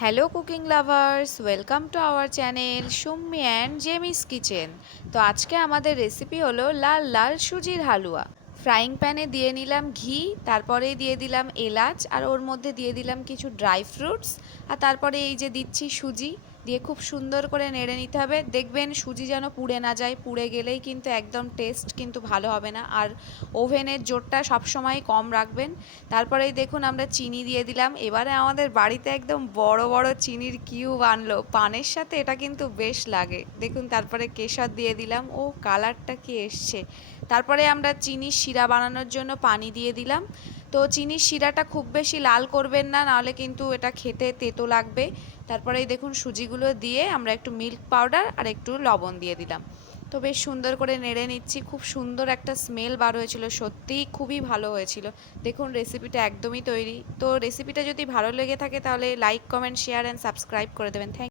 Hello cooking lovers welcome to our channel Summi and Jemi's kitchen তো আজকে আমাদের recipe হলো লাল লাল সুজির হালুয়া। ফ্রাইং প্যানে দিয়ে নিলাম ঘি, তারপরে দিয়ে দিলাম এলাচ, আর ওর মধ্যে দিয়ে দিলাম কিছু ড্রাই ফ্রুটস আর তারপরে এই যে দিচ্ছি সুজি। দিয়ে খুব সুন্দর করে নেড়ে নিতে হবে। দেখবেন সুজি যেন পুড়ে না যায়, পুড়ে গেলেই কিন্তু একদম টেস্ট কিন্তু ভালো হবে না। আর ওভেনের জোরটা সবসময় কম রাখবেন। তারপরেই দেখুন আমরা চিনি দিয়ে দিলাম। এবারে আমাদের বাড়িতে একদম বড় বড় চিনির কিউব আনলো। পানের সাথে এটা কিন্তু বেশ লাগে। দেখুন তারপরে কেশর দিয়ে দিলাম। ও কালারটা কি এসছে। তারপরে আমরা চিনির শিরা বানানোর জন্য পানি দিয়ে দিলাম। তো চিনির শিরাটা খুব বেশি লাল করবেন না, নাহলে কিন্তু এটা খেতে তেতো লাগবে। তারপরে দেখুন সুজিগুলো দিয়ে আমরা একটু মিল্ক পাউডার আর একটু লবণ দিয়ে দিলাম। তো বেশ সুন্দর করে নেড়ে নিচ্ছি, খুব সুন্দর একটা স্মেল বার হয়েছিল, সত্যিই খুবই ভালো হয়েছিল। দেখুন রেসিপিটা একদমই তৈরি। তো রেসিপিটা যদি ভালো লেগে থাকে তাহলে like, comment, share and subscribe করে দেবেন। থ্যাংক